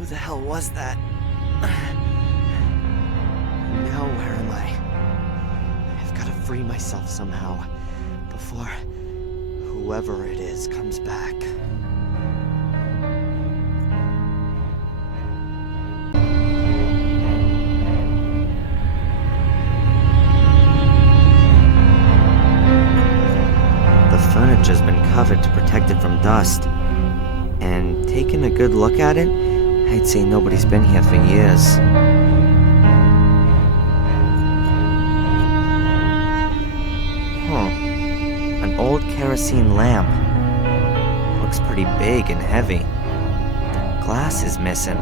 Who the hell was that? Now where am I? I've got to free myself somehow before whoever it is comes back. The furniture's been covered to protect it from dust, and taking a good look at it, I'd say nobody's been here for years. An old kerosene lamp. Looks pretty big and heavy. The glass is missing.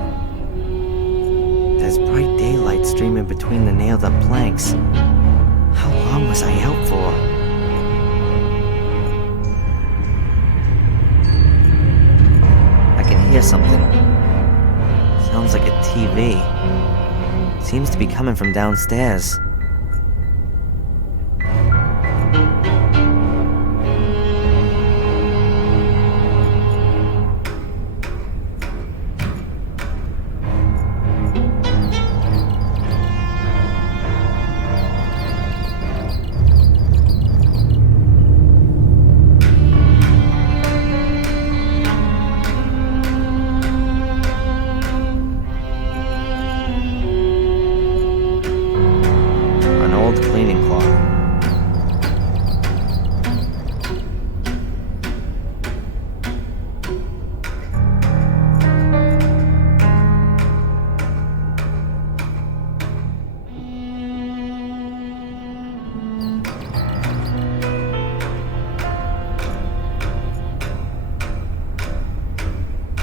There's bright daylight streaming between the nailed-up planks. How long was I out for? I can hear something. Sounds like a TV. Seems to be coming from downstairs.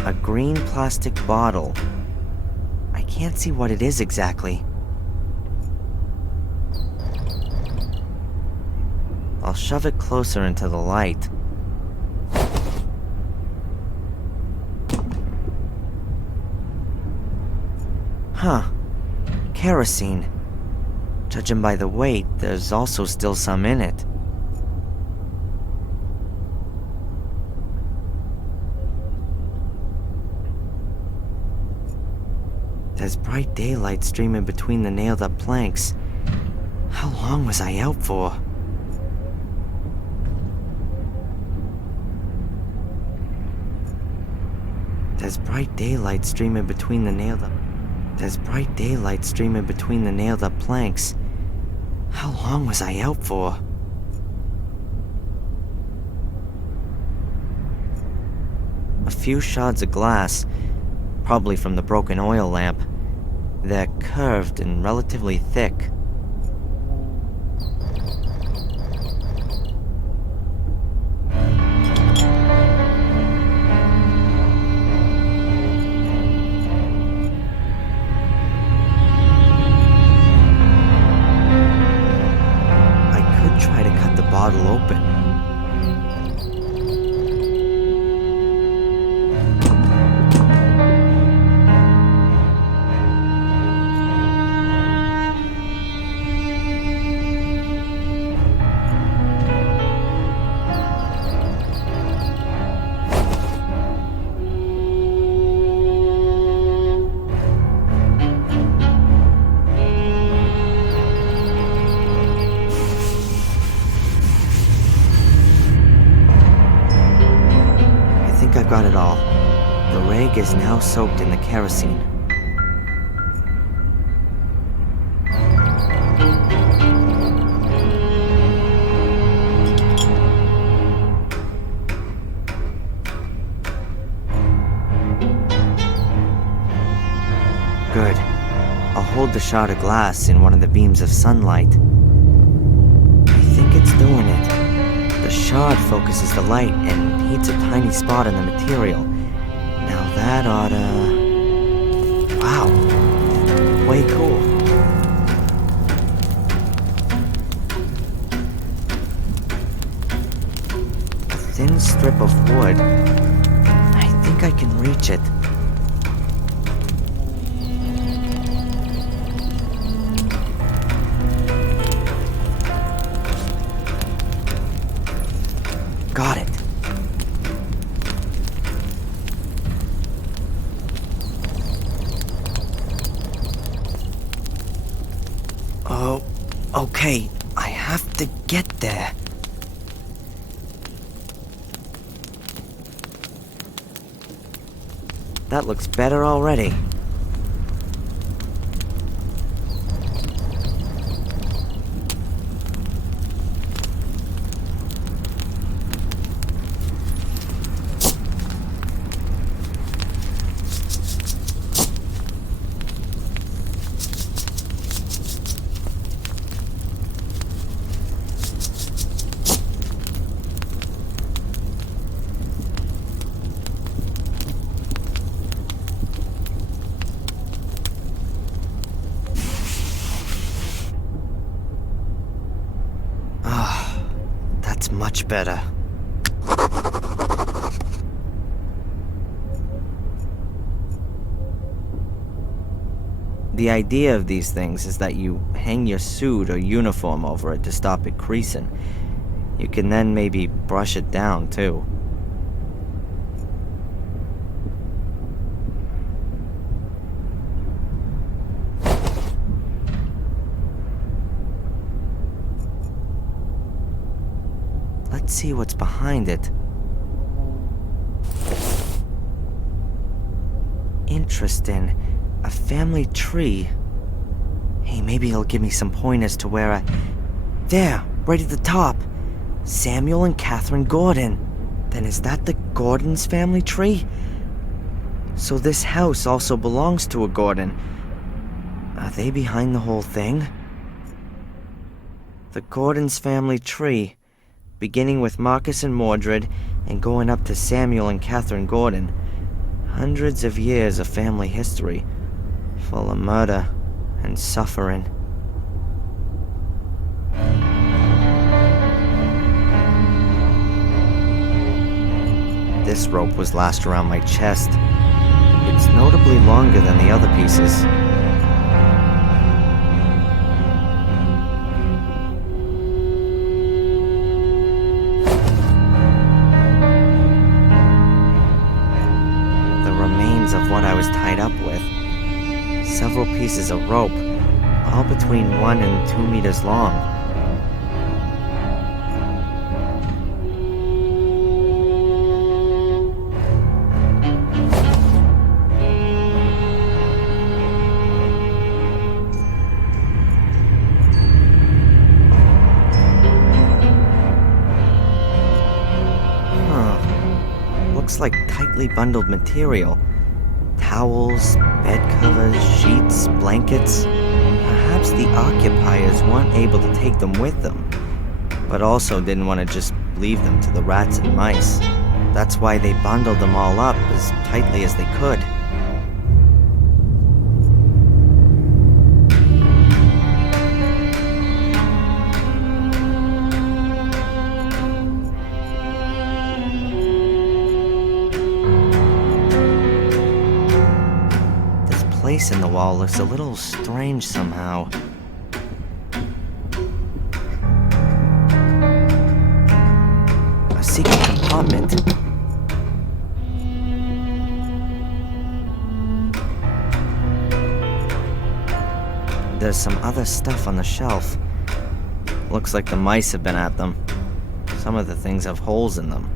A green plastic bottle. I can't see what it is exactly. I'll shove it closer into the light. Kerosene. Judging by the weight, there's also still some in it. There's bright daylight streaming between the nailed-up planks. How long was I out for? There's bright daylight streaming between the nailed-up planks. How long was I out for? A few shards of glass, probably from the broken oil lamp. They're curved and relatively thick. I could try to cut the bottle open. I've got it all. The rag is now soaked in the kerosene. Good. I'll hold the shard of glass in one of the beams of sunlight. I think it's doing it. The shard focuses the light and heats a tiny spot in the material. Now that oughta... Wow. Way cool. A thin strip of wood. I think I can reach it. Got it. Okay, I have to get there. That looks better already. That's much better. The idea of these things is that you hang your suit or uniform over it to stop it creasing. You can then maybe brush it down, too. Let's see what's behind it. Interesting. A family tree. Hey, maybe he'll give me some pointers to where There, right at the top. Samuel and Catherine Gordon. Then is that the Gordon's family tree? So this house also belongs to a Gordon. Are they behind the whole thing? The Gordon's family tree, beginning with Marcus and Mordred and going up to Samuel and Catherine Gordon. Hundreds of years of family history, full of murder and suffering. This rope was lashed around my chest. It's notably longer than the other pieces. The remains of what I was tied up with. Several pieces of rope, all between 1 and 2 meters long. Looks like tightly bundled material. Towels, bed covers, sheets, blankets. Perhaps the occupiers weren't able to take them with them, but also didn't want to just leave them to the rats and mice. That's why they bundled them all up as tightly as they could. Place in the wall looks a little strange somehow. A secret compartment. There's some other stuff on the shelf. Looks like the mice have been at them. Some of the things have holes in them.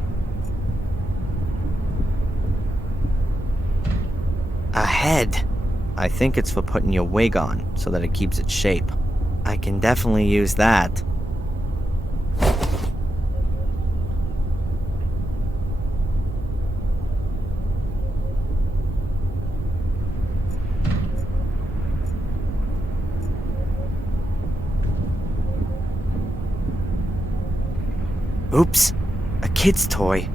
A head. I think it's for putting your wig on, so that it keeps its shape. I can definitely use that. Oops, a kid's toy.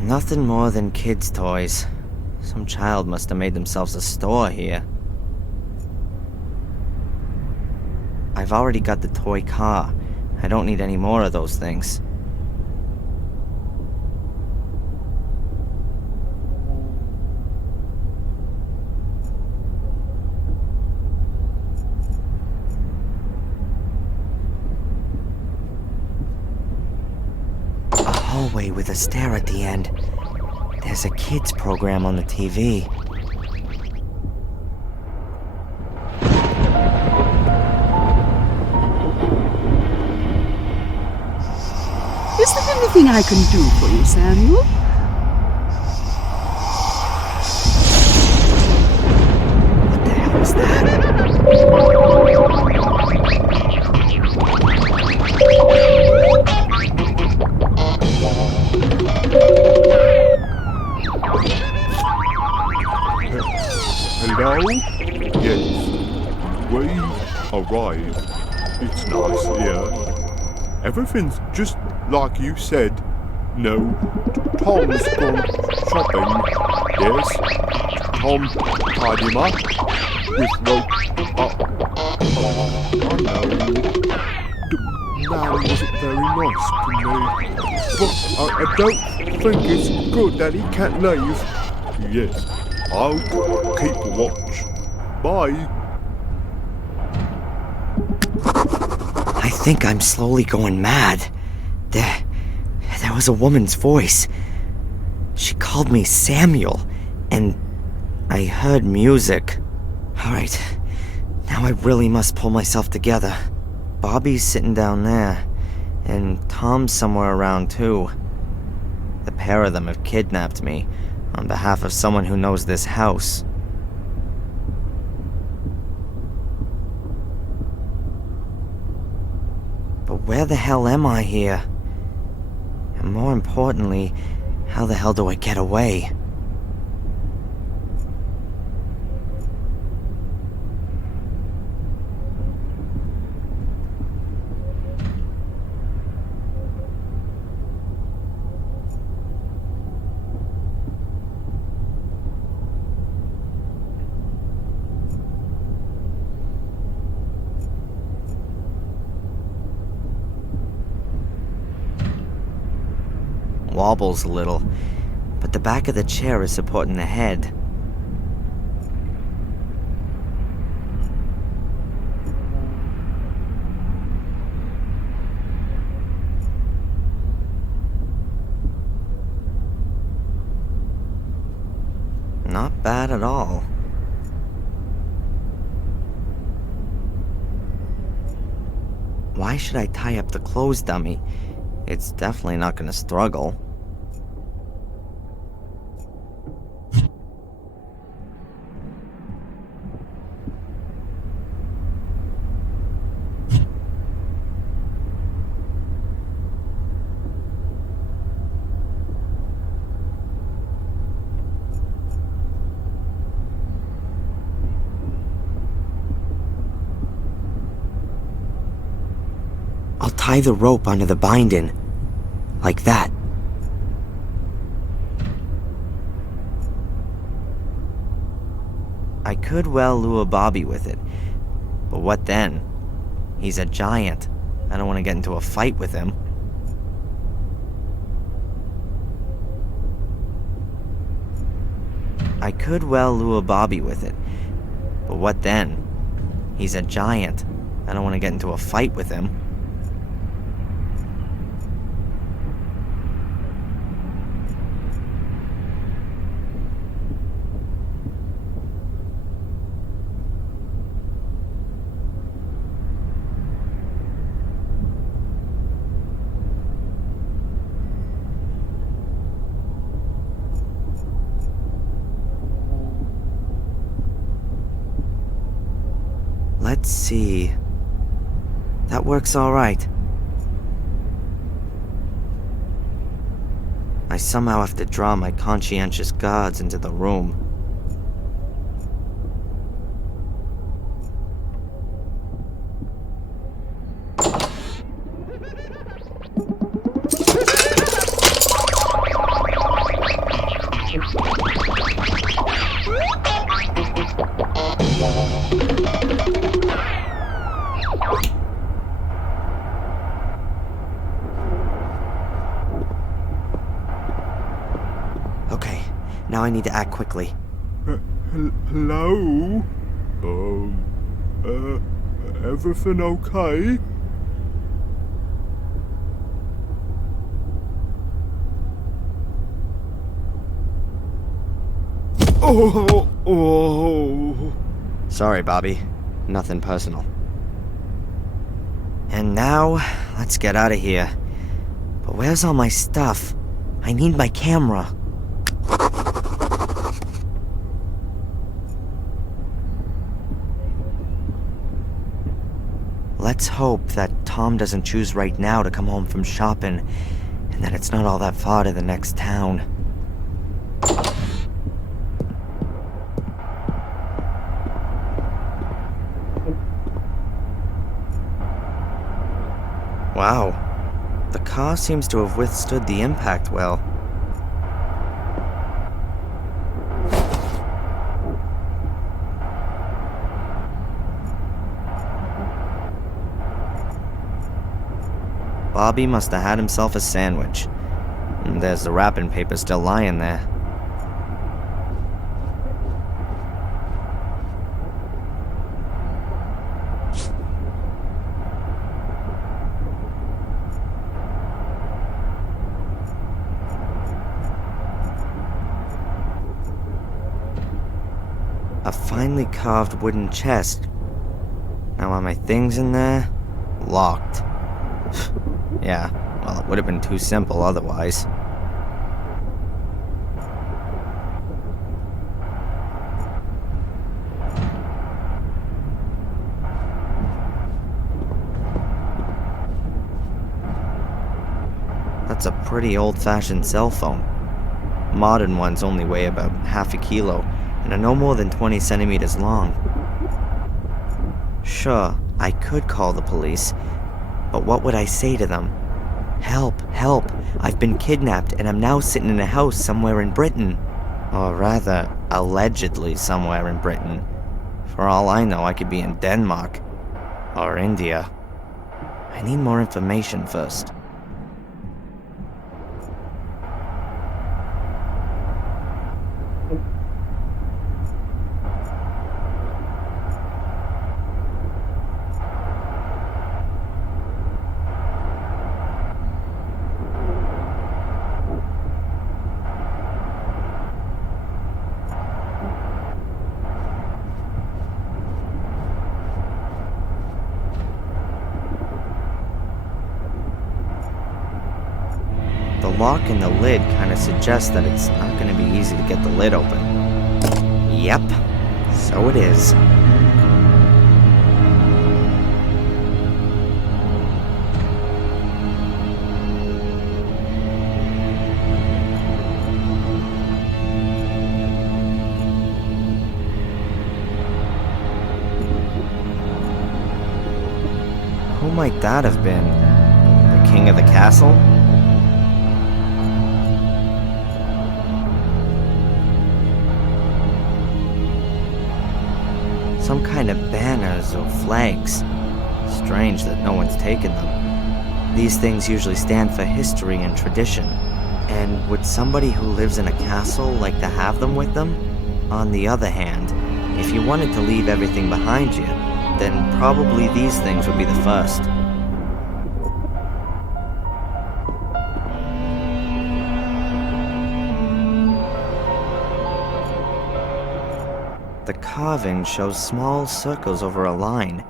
Nothing more than kids' toys. Some child must have made themselves a store here. I've already got the toy car. I don't need any more of those things. Hallway with a stair at the end. There's a kids program on the TV. anything I can do for you, Samuel? What the hell was that? Hello? Yes. We arrived. It's nice here. Everything's just like you said. No, Tom's gone shopping. Yes. Tom tied him up with rope. I know. The man wasn't very nice to me. But I don't think it's good that he can't leave. Yes. I'll keep watch. Bye. I think I'm slowly going mad. There was a woman's voice. She called me Samuel, and I heard music. Alright, now I really must pull myself together. Bobby's sitting down there, and Tom's somewhere around too. The pair of them have kidnapped me on behalf of someone who knows this house. But where the hell am I here? And more importantly, how the hell do I get away? Wobbles a little, but the back of the chair is supporting the head. Not bad at all. Why should I tie up the clothes dummy? It's definitely not gonna struggle. I'll tie the rope onto the binding. Like that. I could well lure Bobby with it. But what then? He's a giant. I don't want to get into a fight with him. I could well lure Bobby with it. But what then? He's a giant. I don't want to get into a fight with him. Let's see. That works all right. I somehow have to draw my conscientious guards into the room. Okay, now I need to act quickly. Hello? Everything okay? Oh. Sorry, Bobby. Nothing personal. And now, let's get out of here. But where's all my stuff? I need my camera. Let's hope that Tom doesn't choose right now to come home from shopping, and that it's not all that far to the next town. Wow, the car seems to have withstood the impact well. Bobby must have had himself a sandwich. And there's the wrapping paper still lying there. A finely carved wooden chest. Now are my things in there? Locked. Yeah, well, it would have been too simple otherwise. That's a pretty old-fashioned cell phone. Modern ones only weigh about half a kilo and are no more than 20 centimeters long. Sure, I could call the police, but what would I say to them? Help, help, I've been kidnapped and I'm now sitting in a house somewhere in Britain. Or rather, allegedly somewhere in Britain. For all I know, I could be in Denmark. Or India. I need more information first. The lock and the lid kind of suggest that it's not going to be easy to get the lid open. Yep, so it is. Who might that have been? The king of the castle? Some kind of banners or flags. Strange that no one's taken them. These things usually stand for history and tradition. And would somebody who lives in a castle like to have them with them? On the other hand, if you wanted to leave everything behind you, then probably these things would be the first. The carving shows small circles over a line.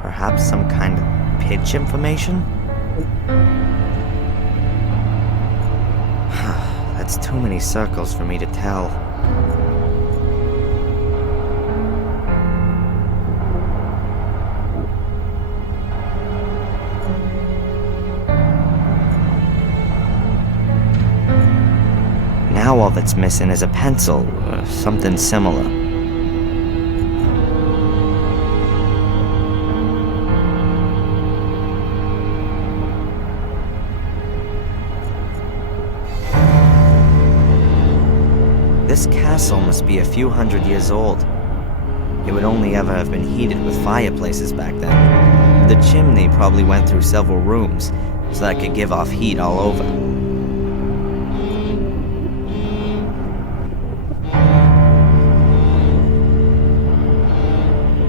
Perhaps some kind of pitch information? That's too many circles for me to tell. Now all that's missing is a pencil, or something similar. This castle must be a few hundred years old. It would only ever have been heated with fireplaces back then. The chimney probably went through several rooms, so that it could give off heat all over.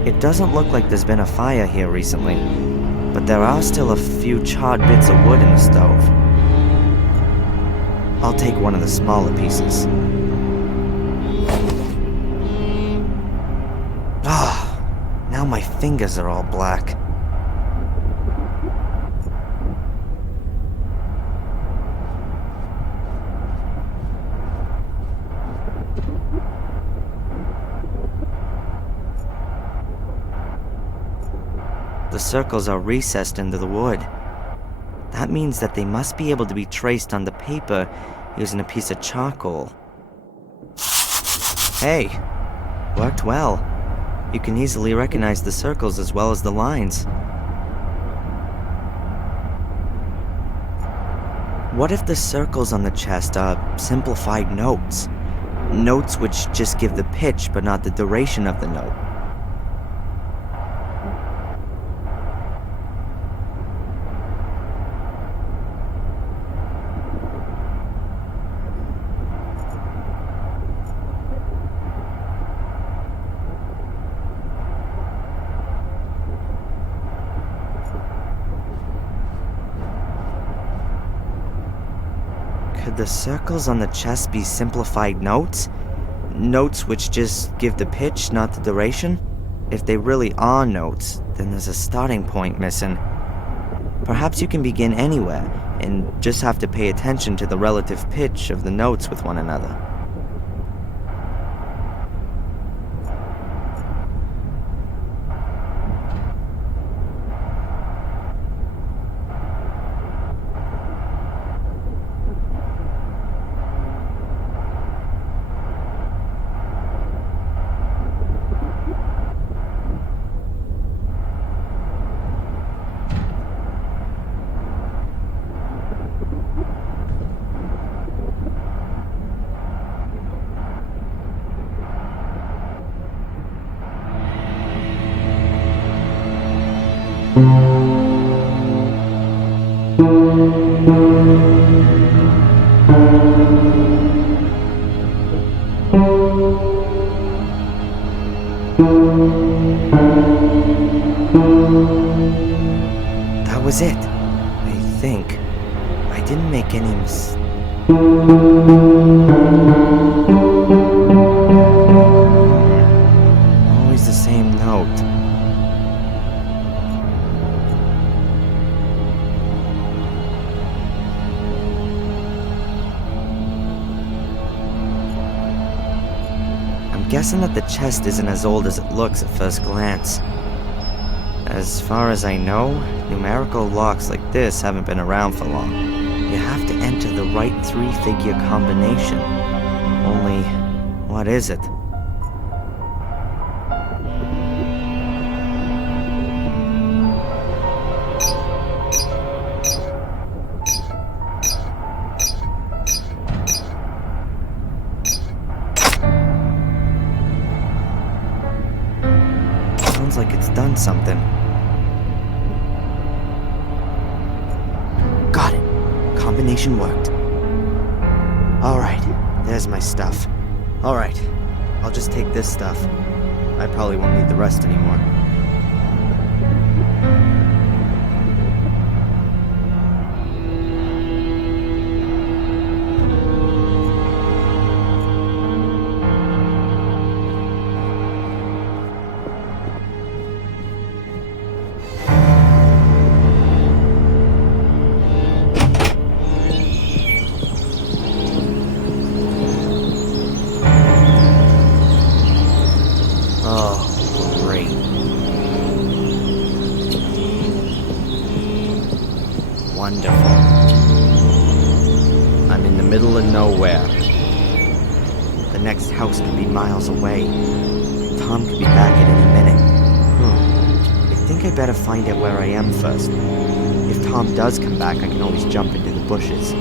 It doesn't look like there's been a fire here recently, but there are still a few charred bits of wood in the stove. I'll take one of the smaller pieces. Now my fingers are all black. circles are recessed into the wood. That means that they must be able to be traced on the paper using a piece of charcoal. Hey, worked well. You can easily recognize the circles as well as the lines. What if the circles on the chest are simplified notes? Notes which just give the pitch but not the duration of the note. Could the circles on the chest be simplified notes? Notes which just give the pitch, not the duration? If they really are notes, then there's a starting point missing. Perhaps you can begin anywhere, and just have to pay attention to the relative pitch of the notes with one another. That was it, I think. I didn't make any always the same note. I'm guessing that the chest isn't as old as it looks at first glance. As far as I know, numerical locks like this haven't been around for long. You have to enter the right 3-figure combination. Only, what is it? Sounds like it's done something. Got it. Combination worked. Alright, there's my stuff. Alright, I'll just take this stuff. I probably won't need the rest anymore. Wonderful. I'm in the middle of nowhere. The next house could be miles away. Tom could be back at any minute. I think I better find out where I am first. If Tom does come back, I can always jump into the bushes.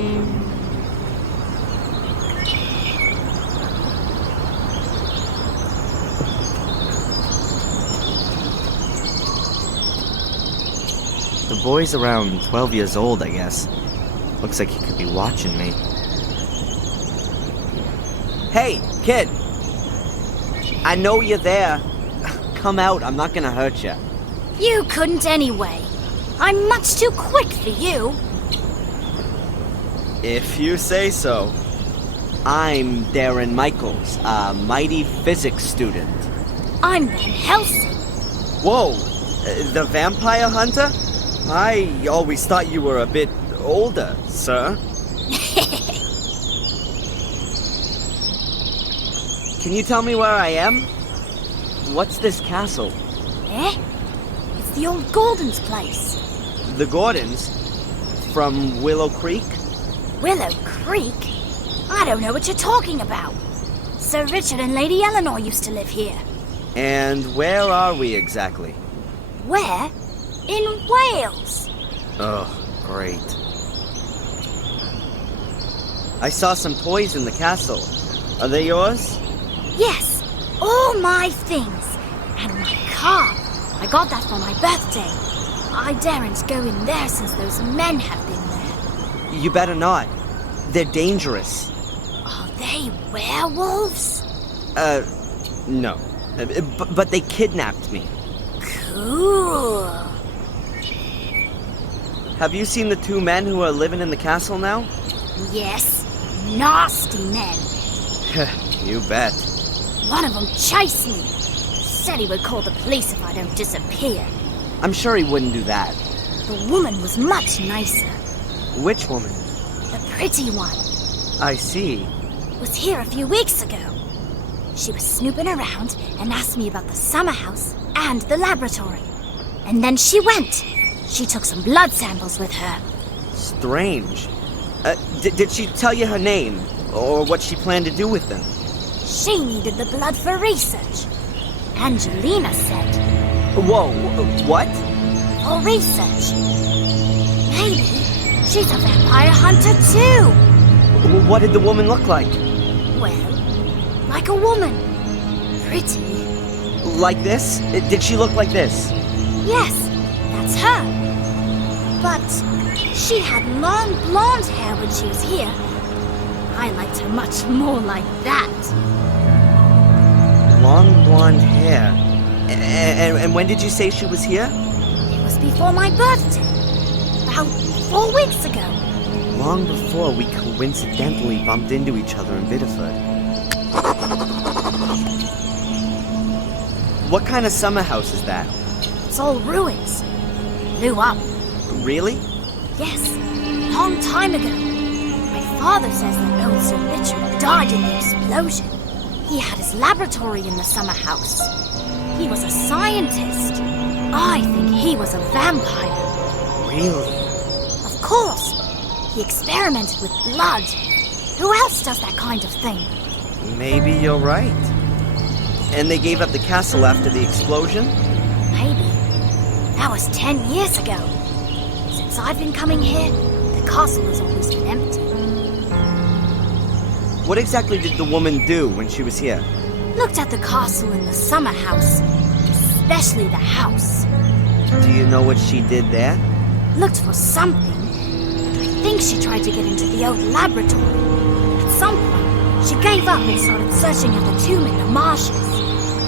The boy's around 12 years old, I guess. Looks like he could be watching me. Hey, kid! I know you're there. Come out, I'm not gonna hurt you. You couldn't anyway. I'm much too quick for you. If you say so. I'm Darren Michaels, a mighty physics student. I'm Van Helsing. Whoa, the vampire hunter? I always thought you were a bit older, sir. Can you tell me where I am? What's this castle? Eh? Is the old Gordon's place. The Gordons? From Willow Creek? Willow Creek? I don't know what you're talking about. Sir Richard and Lady Eleanor used to live here. And where are we exactly? Where? In Wales. Oh, great. I saw some toys in the castle. Are they yours? Yes, all my things. And my car. I got that for my birthday. I daren't go in there since those men have been there. You better not. They're dangerous. Are they werewolves? No. But they kidnapped me. Cool. Have you seen the two men who are living in the castle now? Yes, nasty men. You bet. One of them chased me. Said he would call the police if I don't disappear. I'm sure he wouldn't do that. The woman was much nicer. Which woman? The pretty one. I see. Was here a few weeks ago. She was snooping around and asked me about the summer house and the laboratory. And then she went. She took some blood samples with her. Strange. Did she tell you her name? Or what she planned to do with them? She needed the blood for research. Angelina said. Whoa, what? For research. Maybe she's a vampire hunter too. What did the woman look like? Well, like a woman. Pretty. Like this? Did she look like this? Yes, that's her. But she had long blonde hair when she was here. I liked her much more like that. Long blonde hair. And when did you say she was here? It was before my birthday. About 4 weeks ago. Long before we coincidentally bumped into each other in Biddeford. What kind of summer house is that? It's all ruins. Blew up. Really? Yes, long time ago. My father says that old Sir Richard died in the explosion. He had his laboratory in the summer house. He was a scientist. I think he was a vampire. Really? Of course. He experimented with blood. Who else does that kind of thing? Maybe you're right. And they gave up the castle after the explosion? Maybe. That was 10 years ago. Since I've been coming here, the castle has always been empty. What exactly did the woman do when she was here? Looked at the castle and the summer house. Especially the house. Do you know what she did there? Looked for something. I think she tried to get into the old laboratory. At some point, she gave up and started searching at the tomb in the marshes.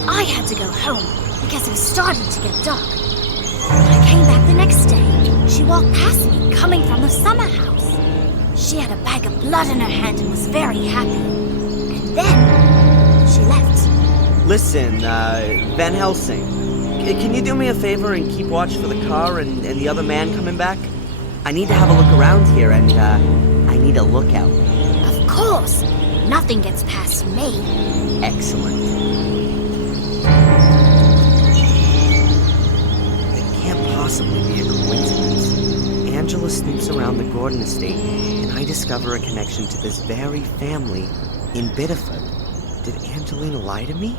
I had to go home because it was starting to get dark. When I came back the next day, she walked past me coming from the summer house. She had a bag of blood in her hand and was very happy. And then, she left. Listen, Van Helsing, can you do me a favor and keep watch for the car and the other man coming back? I need to have a look around here and, I need a lookout. Of course. Nothing gets past me. Excellent. It can't possibly be a coincidence. Angela snoops around the Gordon estate, and I discover a connection to this very family in Biddeford. Did Angelina lie to me?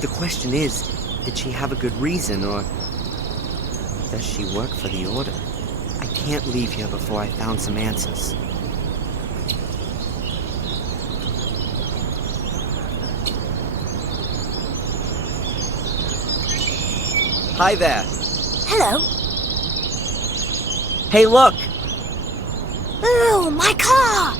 The question is, did she have a good reason, or does she work for the Order? I can't leave here before I found some answers. Hi there. Hello. Hey, look! Ooh, my car!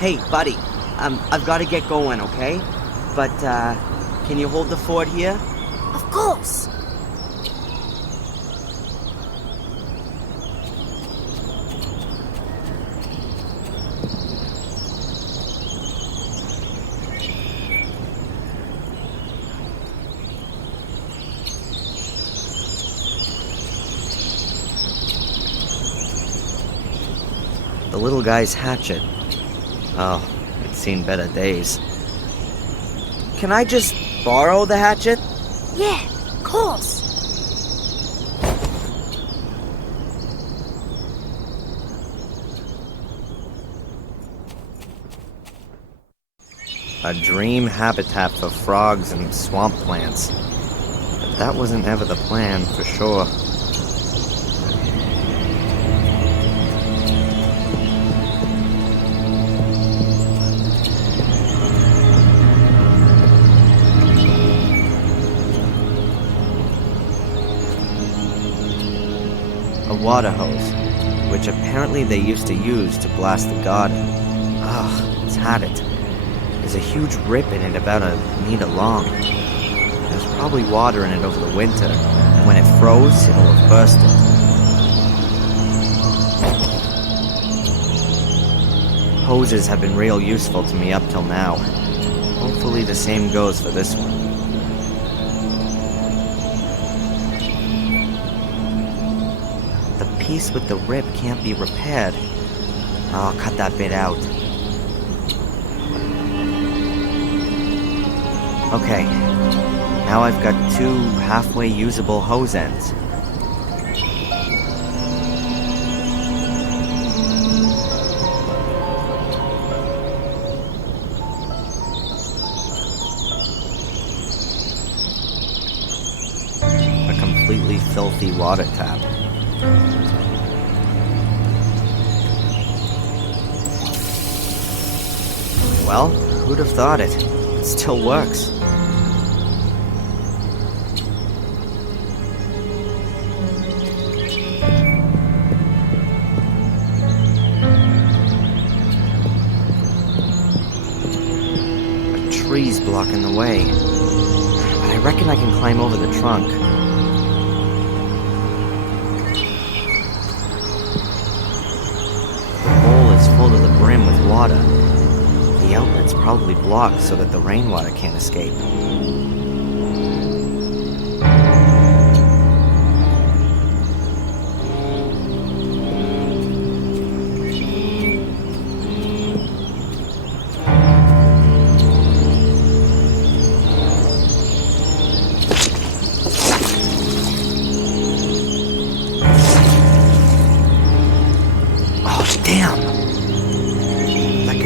Hey, buddy. I've got to get going, okay? But, can you hold the fort here? Of course. The little guy's hatchet. Oh, seen better days. Can I just borrow the hatchet? Yeah, of course. A dream habitat for frogs and swamp plants. But that wasn't ever the plan, for sure. A water hose, which apparently they used to use to blast the garden. Ugh, it's had it. There's a huge rip in it about a meter long. There's probably water in it over the winter, and when it froze, it'll have bursted. Hoses have been real useful to me up till now. Hopefully the same goes for this one. The piece with the rip can't be repaired. I'll cut that bit out. Okay, now I've got 2 halfway usable hose ends. A completely filthy water tap. Well, who'd have thought it? It still works. Trees blocking the way, but I reckon I can climb over the trunk. The bowl is full to the brim with water. The outlet's probably blocked so that the rainwater can't escape.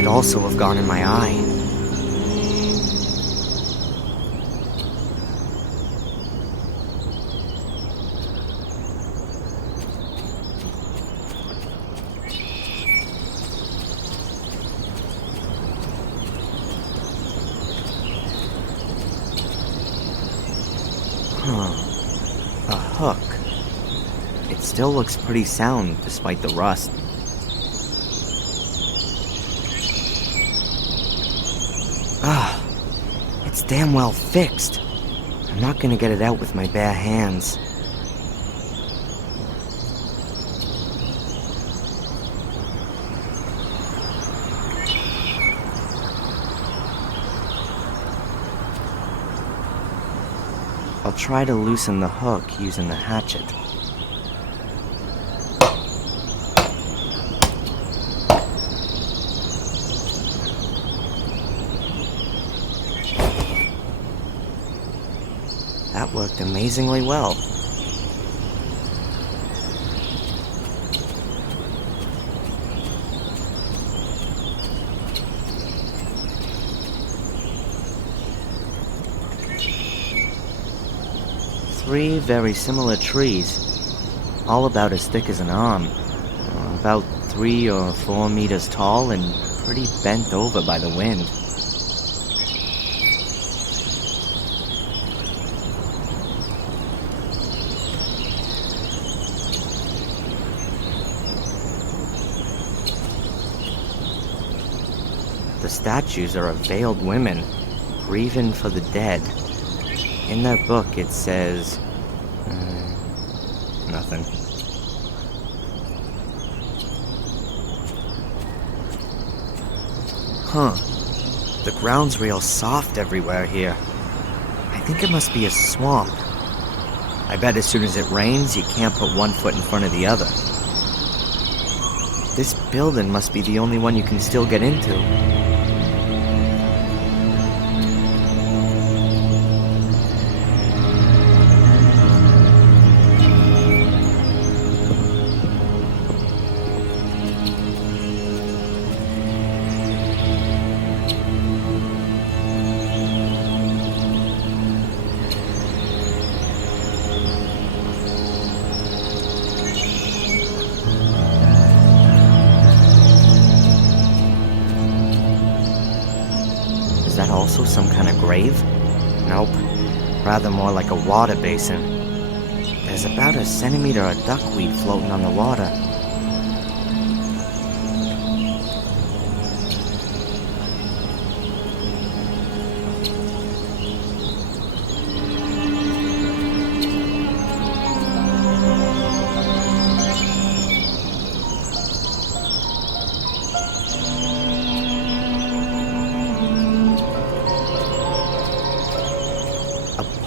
Also have gone in my eye. A hook. It still looks pretty sound despite the rust. It's damn well fixed. I'm not gonna get it out with my bare hands. I'll try to loosen the hook using the hatchet. That worked amazingly well. Three very similar trees, all about as thick as an arm, about 3 or 4 meters tall and pretty bent over by the wind. The statues are of veiled women, grieving for the dead. In their book it says... nothing. Huh. The ground's real soft everywhere here. I think it must be a swamp. I bet as soon as it rains, you can't put one foot in front of the other. This building must be the only one you can still get into. also some kind of grave? Nope. Rather more like a water basin. There's about a centimeter of duckweed floating on the water.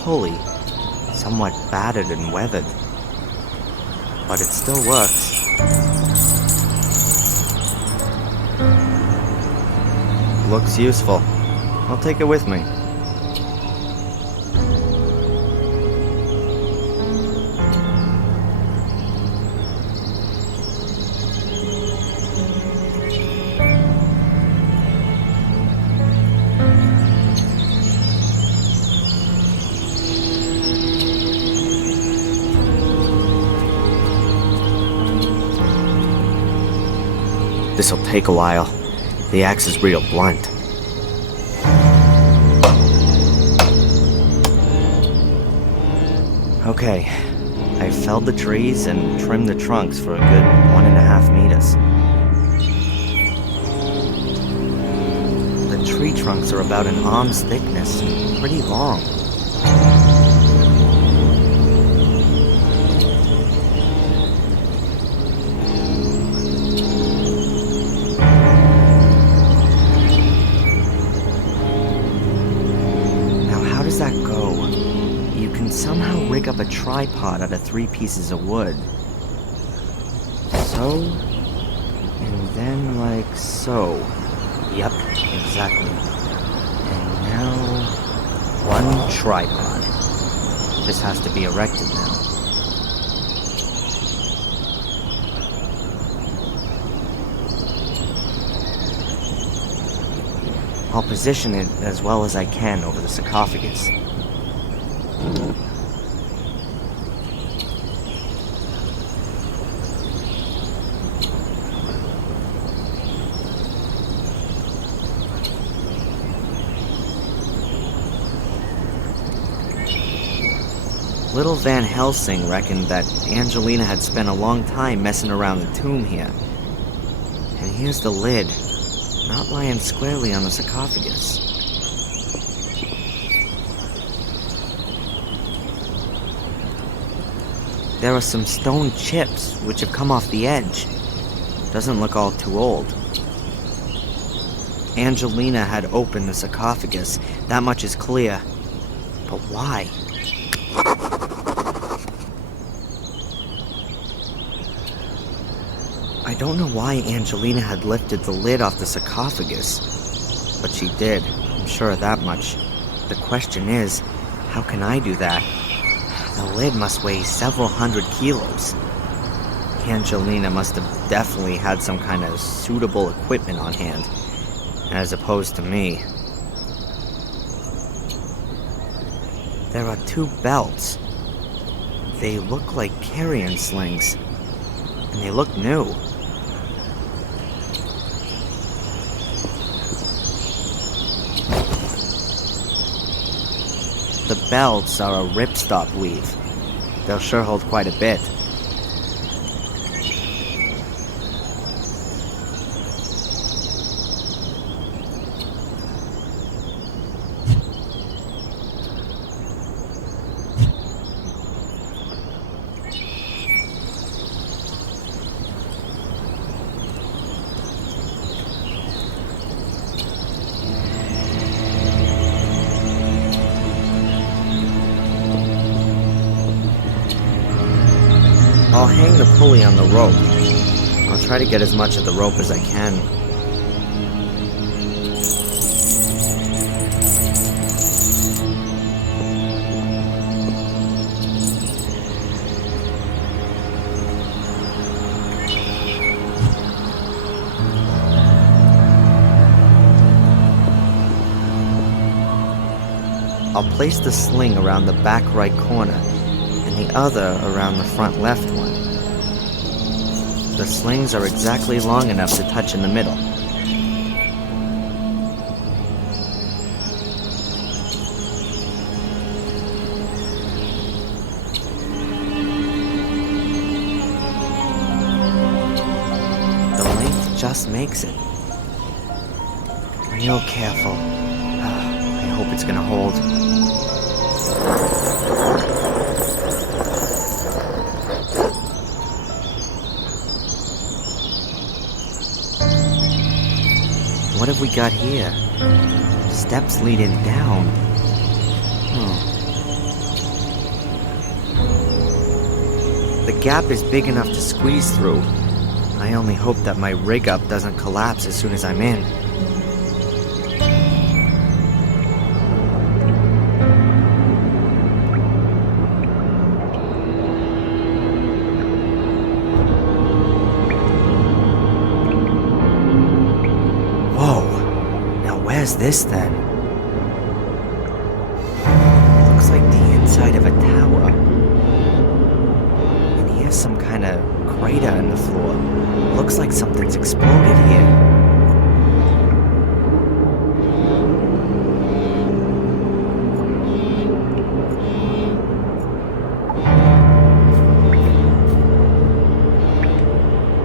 Pulley, somewhat battered and weathered. But it still works. Looks useful. I'll take it with me. This'll take a while. The axe is real blunt. Okay, I felled the trees and trimmed the trunks for a good 1.5 meters. The tree trunks are about an arm's thickness and pretty long. Somehow rig up a tripod out of 3 pieces of wood. So, and then like so. Yep, exactly. And now, one tripod. This has to be erected now. I'll position it as well as I can over the sarcophagus. Little Van Helsing reckoned that Angelina had spent a long time messing around the tomb here. And here's the lid, not lying squarely on the sarcophagus. There are some stone chips which have come off the edge. Doesn't look all too old. Angelina had opened the sarcophagus, that much is clear. But why? I don't know why Angelina had lifted the lid off the sarcophagus, but she did, I'm sure of that much. The question is, how can I do that? The lid must weigh several hundred kilos. Angelina must have definitely had some kind of suitable equipment on hand, as opposed to me. There are 2 belts. They look like carrion slings, and they look new. The belts are a ripstop weave. They'll sure hold quite a bit. I'll hang the pulley on the rope. I'll try to get as much of the rope as I can. I'll place the sling around the back right corner, and the other around the front left one. The slings are exactly long enough to touch in the middle. just makes it. Real careful. I hope it's gonna hold. What have we got here? Steps leading down. The gap is big enough to squeeze through. I only hope that my rig up doesn't collapse as soon as I'm in. Where's this then? Looks like the inside of a tower. And here's some kind of crater in the floor. Looks like something's exploded here.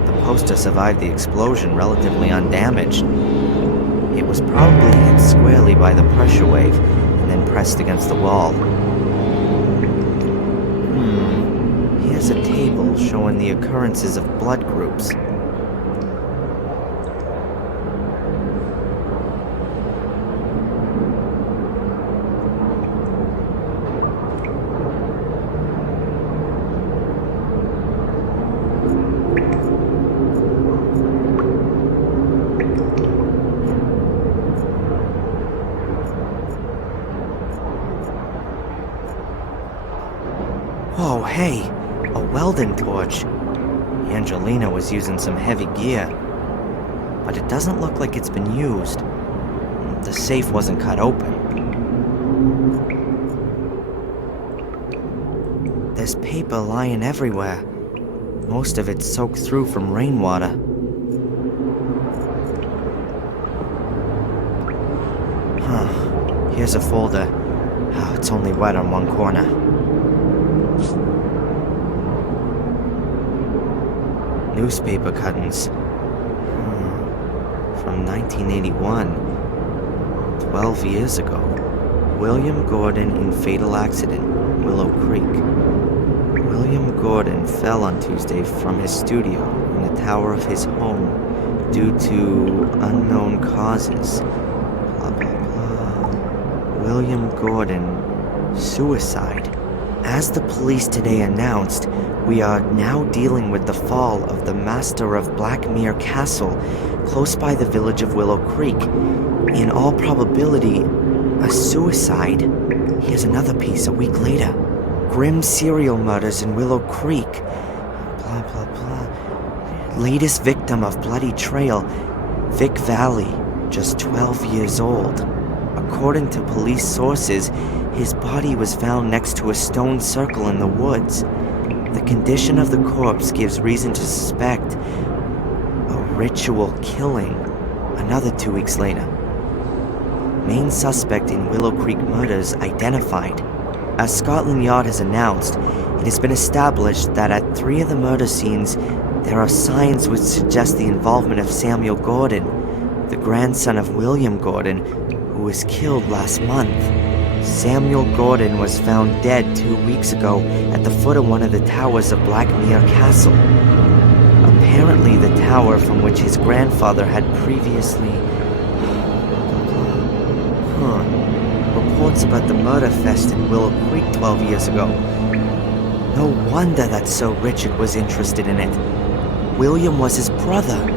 The poster survived the explosion relatively undamaged. It was probably hit squarely by the pressure wave and then pressed against the wall. Here's a table showing the occurrences of blood groups. Whoa, hey, a welding torch. Angelina was using some heavy gear, but it doesn't look like it's been used. The safe wasn't cut open. There's paper lying everywhere. Most of it soaked through from rainwater. Here's a folder. Oh, it's only wet on one corner. Newspaper cuttings. From 1981. 12 years ago. William Gordon in fatal accident, Willow Creek. William Gordon fell on Tuesday from his studio in the tower of his home due to unknown causes. Blah, blah, blah. William Gordon, suicide. As the police today announced, we are now dealing with the fall of the master of Black Mirror Castle, close by the village of Willow Creek. In all probability, a suicide. Here's another piece a week later. Grim serial murders in Willow Creek. Blah, blah, blah. Latest victim of bloody trail, Vic Valley, just 12 years old. According to police sources, his body was found next to a stone circle in the woods. The condition of the corpse gives reason to suspect a ritual killing. Another 2 weeks later. Main suspect in Willow Creek murders identified. As Scotland Yard has announced, it has been established that at 3 of the murder scenes, there are signs which suggest the involvement of Samuel Gordon, the grandson of William Gordon, who was killed last month. Samuel Gordon was found dead 2 weeks ago at the foot of one of the towers of Black Mirror Castle. Apparently the tower from which his grandfather had previously... Reports about the murder fest in Willow Creek 12 years ago. No wonder that Sir Richard was interested in it. William was his brother.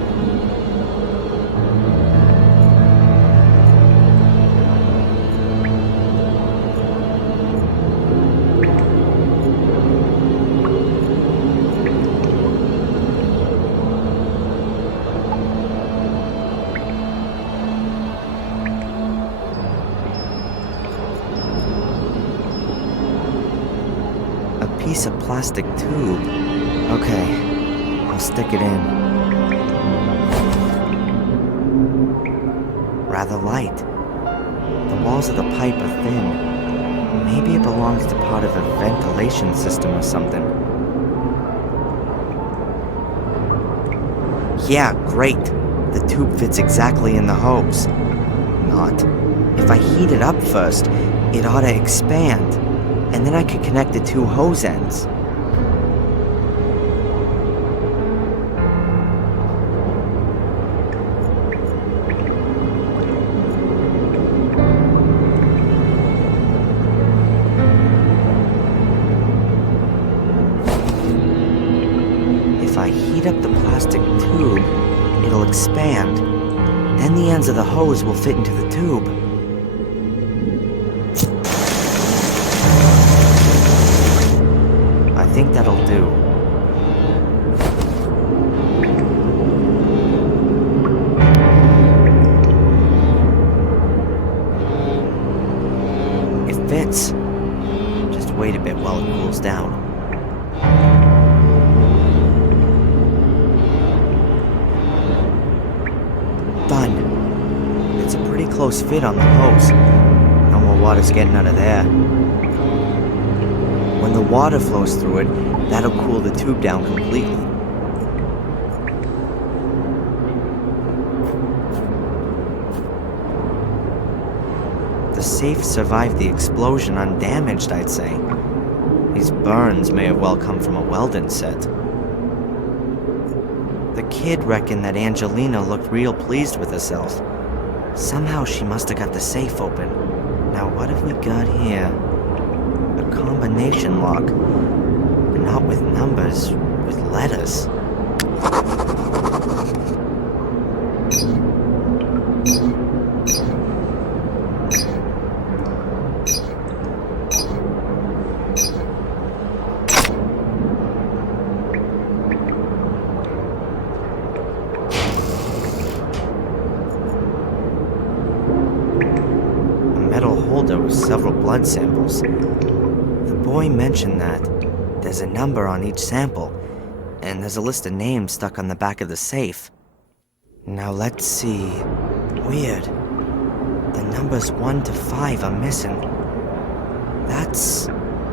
Piece of plastic tube. Okay, I'll stick it in. Rather light. The walls of the pipe are thin. Maybe it belongs to part of a ventilation system or something. Yeah, great. the tube fits exactly in the hose. Not. If I heat it up first, it ought to expand, and then I could connect the two hose ends. If I heat up the plastic tube, it'll expand. Then the ends of the hose will fit into the tube. I think that'll do. It fits. Just wait a bit while it cools down. Done. It's a pretty close fit on the hose. No more water's getting out of there. When the water flows through it, that'll cool the tube down completely. The safe survived the explosion undamaged, I'd say. These burns may have well come from a welding set. The kid reckoned that Angelina looked real pleased with herself. Somehow she must have got the safe open. Now what have we got here? A combination lock, but not with numbers, with letters. There were several blood samples. The boy mentioned that there's a number on each sample, and there's a list of names stuck on the back of the safe. Now let's see. Weird. The numbers 1 to 5 are missing. That's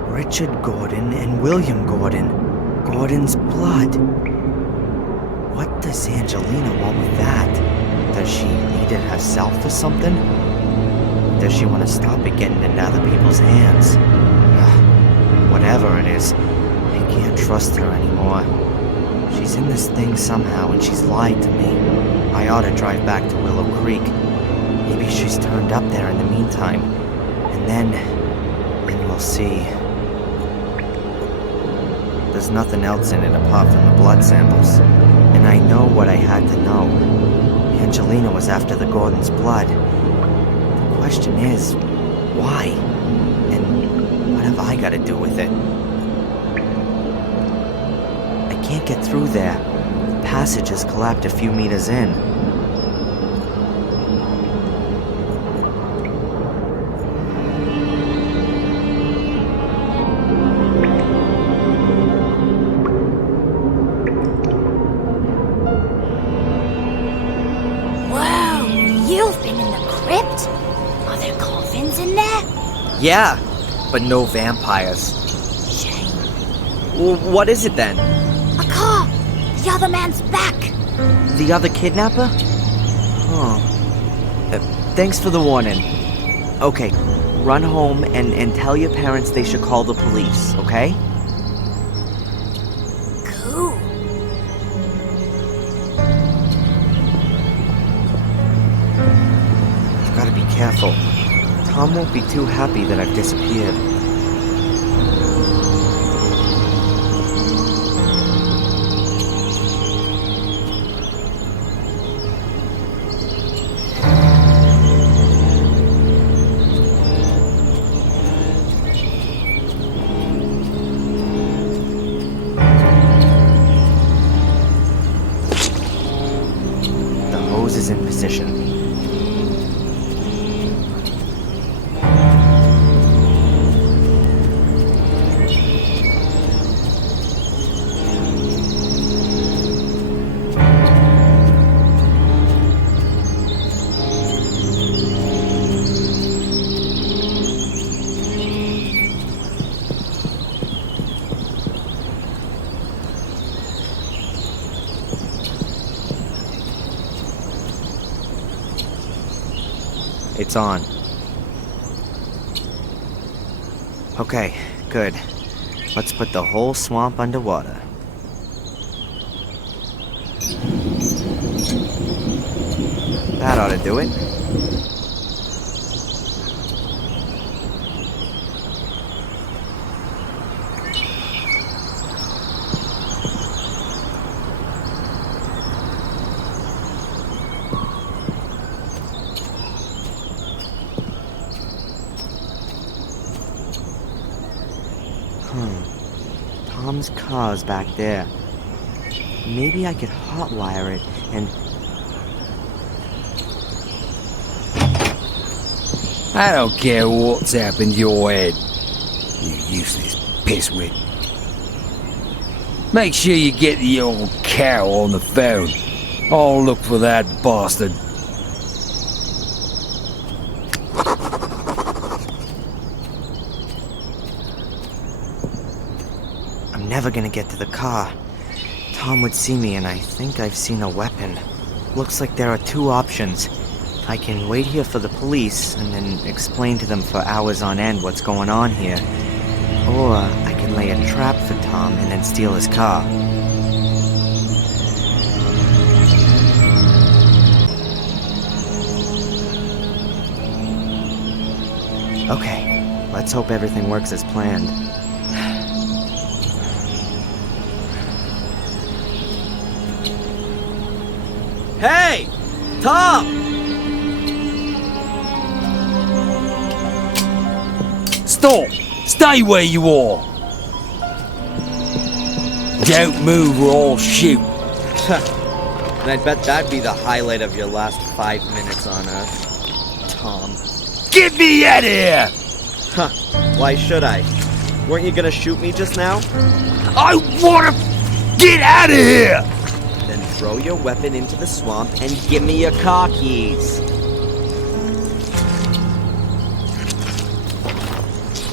Richard Gordon and William Gordon. Gordon's blood. What does Angelina want with that? Does she need it herself or something? Does she want to stop it getting into other people's hands? Whatever it is, I can't trust her anymore. She's in this thing somehow and she's lied to me. I ought to drive back to Willow Creek. Maybe she's turned up there in the meantime. And then we'll see. There's nothing else in it apart from the blood samples. And I know what I had to know. Angelina was after the Gordon's blood. The question is, why? And what have I got to do with it? I can't get through there. The passage has collapsed a few meters in. Whoa, you've been in the crypt? Are there coffins in there? Yeah, but no vampires. Shame. What is it then? A car! The other man's back! The other kidnapper? Huh. Thanks for the warning. Okay, run home and tell your parents they should call the police, okay? Cool. I've got to be careful. Tom won't be too happy that I've disappeared. The hose is in position. It's on. Okay, good. Let's put the whole swamp underwater. That ought to do it. Tom's car's back there. Maybe I could hotwire it and... I don't care what's happened to your head, you useless pisswit. Make sure you get the old cow on the phone. I'll look for that bastard. I'm never gonna get to the car. Tom would see me, and I think I've seen a weapon. Looks like there are two options. I can wait here for the police, and then explain to them for hours on end what's going on here. Or I can lay a trap for Tom and then steal his car. Okay, let's hope everything works as planned. Hey! Tom! Stop! Stay where you are! Don't move or I'll shoot. And I'd bet that'd be the highlight of your last 5 minutes on Earth. Tom. Get me out of here! Huh. Why should I? Weren't you gonna shoot me just now? I wanna get out of here! Then throw your weapon into the swamp and give me your car keys.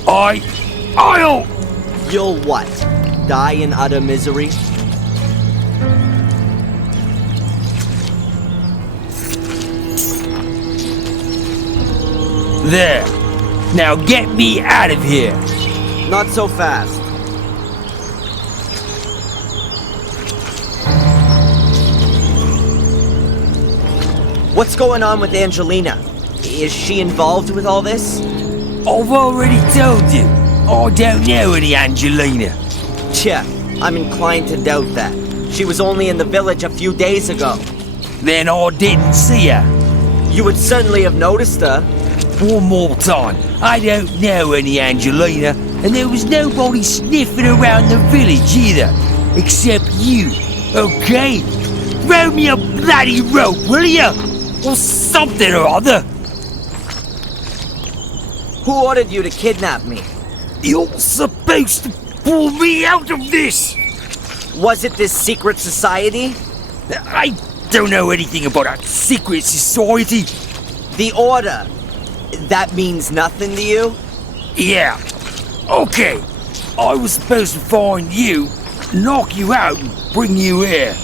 I'll... You'll what? Die in utter misery? There. Now get me out of here. Not so fast. What's going on with Angelina? Is she involved with all this? I've already told you. I don't know any Angelina. Tja, I'm inclined to doubt that. She was only in the village a few days ago. Then I didn't see her. You would certainly have noticed her. One more time. I don't know any Angelina, and there was nobody sniffing around the village either. Except you. Okay? Throw me a bloody rope, will you? Or something or other. Who ordered you to kidnap me? You're supposed to pull me out of this! Was it this secret society? I don't know anything about that secret society. The Order. That means nothing to you? Yeah. Okay. I was supposed to find you, knock you out, and bring you here.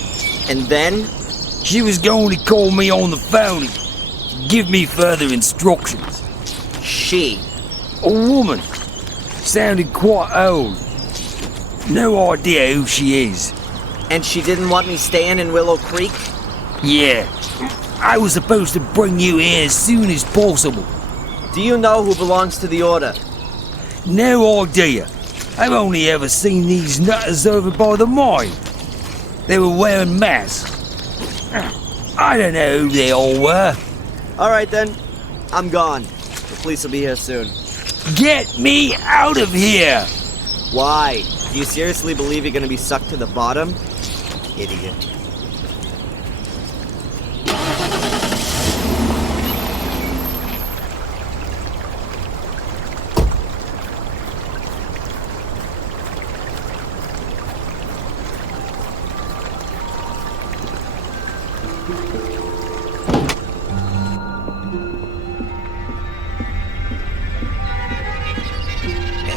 And then? She was going to call me on the phone and give me further instructions. She? A woman. Sounded quite old. No idea who she is. And she didn't want me staying in Willow Creek? Yeah. I was supposed to bring you here as soon as possible. Do you know who belongs to the Order? No idea. I've only ever seen these nutters over by the mine. They were wearing masks. I don't know who they all were. Alright then. I'm gone. The police will be here soon. Get me out of here! Why? Do you seriously believe you're gonna be sucked to the bottom? Idiot.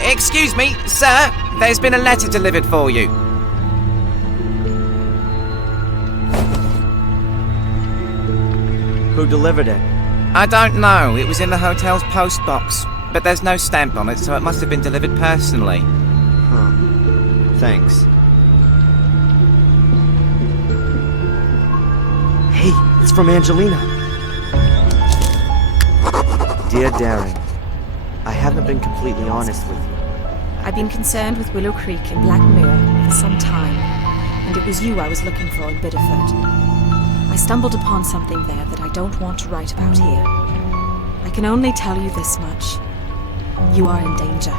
Excuse me, sir. There's been a letter delivered for you. Who delivered it? I don't know. It was in the hotel's post box. But there's no stamp on it, so it must have been delivered personally. Huh. Thanks. Hey, it's from Angelina. Dear Darren, I haven't been completely honest with you. I've been concerned with Willow Creek and Black Mirror for some time, and it was you I was looking for in Biddeford. I stumbled upon something there that I don't want to write about here. I can only tell you this much. You are in danger.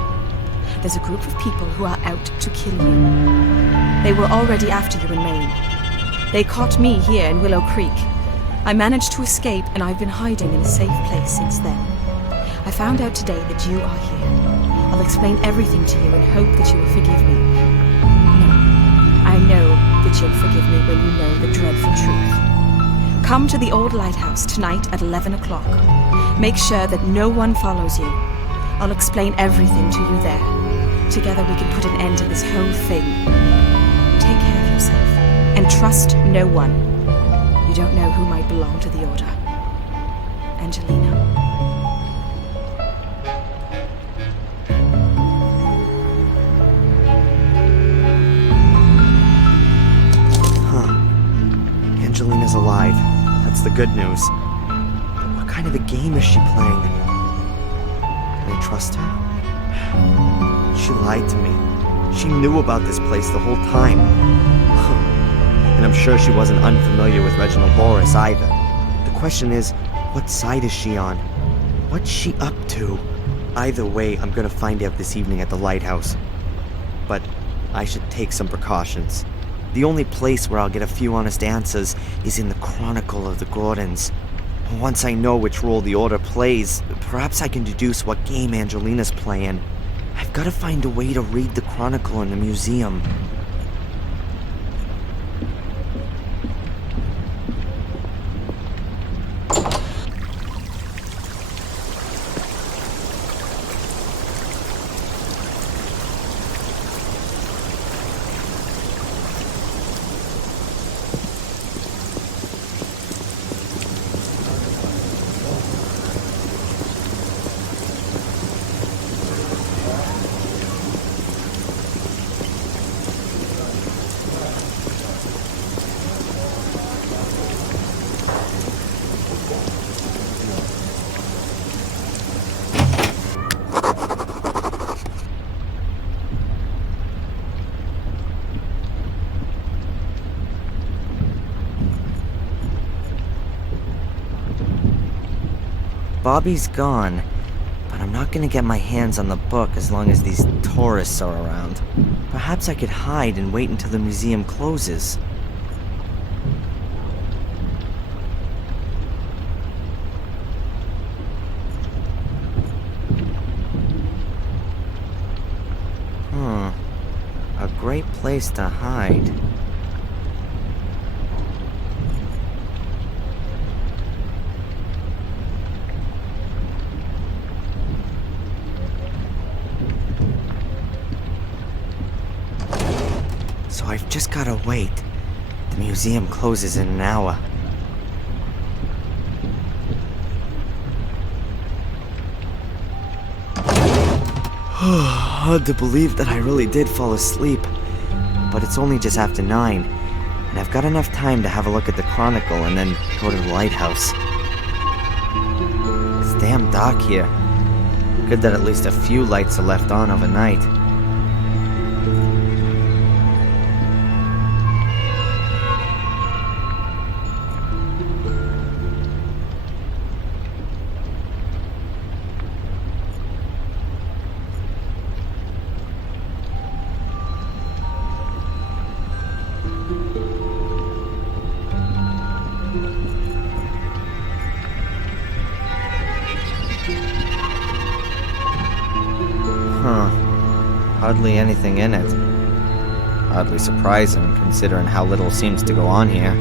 There's a group of people who are out to kill you. They were already after you in Maine. They caught me here in Willow Creek. I managed to escape, and I've been hiding in a safe place since then. I found out today that you are here. I'll explain everything to you and hope that you will forgive me. No, I know that you'll forgive me when you know the dreadful truth. Come to the old lighthouse tonight at 11 o'clock. Make sure that no one follows you. I'll explain everything to you there. Together we can put an end to this whole thing. Take care of yourself, and trust no one. You don't know who might belong to the Order. Angelina. Angelina's alive. That's the good news. But what kind of a game is she playing? Can I trust her? She lied to me. She knew about this place the whole time. And I'm sure she wasn't unfamiliar with Reginald Boris either. The question is, what side is she on? What's she up to? Either way, I'm gonna find out this evening at the lighthouse. But I should take some precautions. The only place where I'll get a few honest answers is in the Chronicle of the Gordons. Once I know which role the Order plays, perhaps I can deduce what game Angelina's playing. I've got to find a way to read the Chronicle in the museum. Bobby's gone, but I'm not gonna get my hands on the book as long as these tourists are around. Perhaps I could hide and wait until the museum closes. A great place to hide. So I've just gotta wait. The museum closes in an hour. Hard to believe that I really did fall asleep. But it's only just after 9, and I've got enough time to have a look at the Chronicle and then go to the lighthouse. It's damn dark here. Good that at least a few lights are left on overnight. Hardly anything in it. Oddly surprising, considering how little seems to go on here.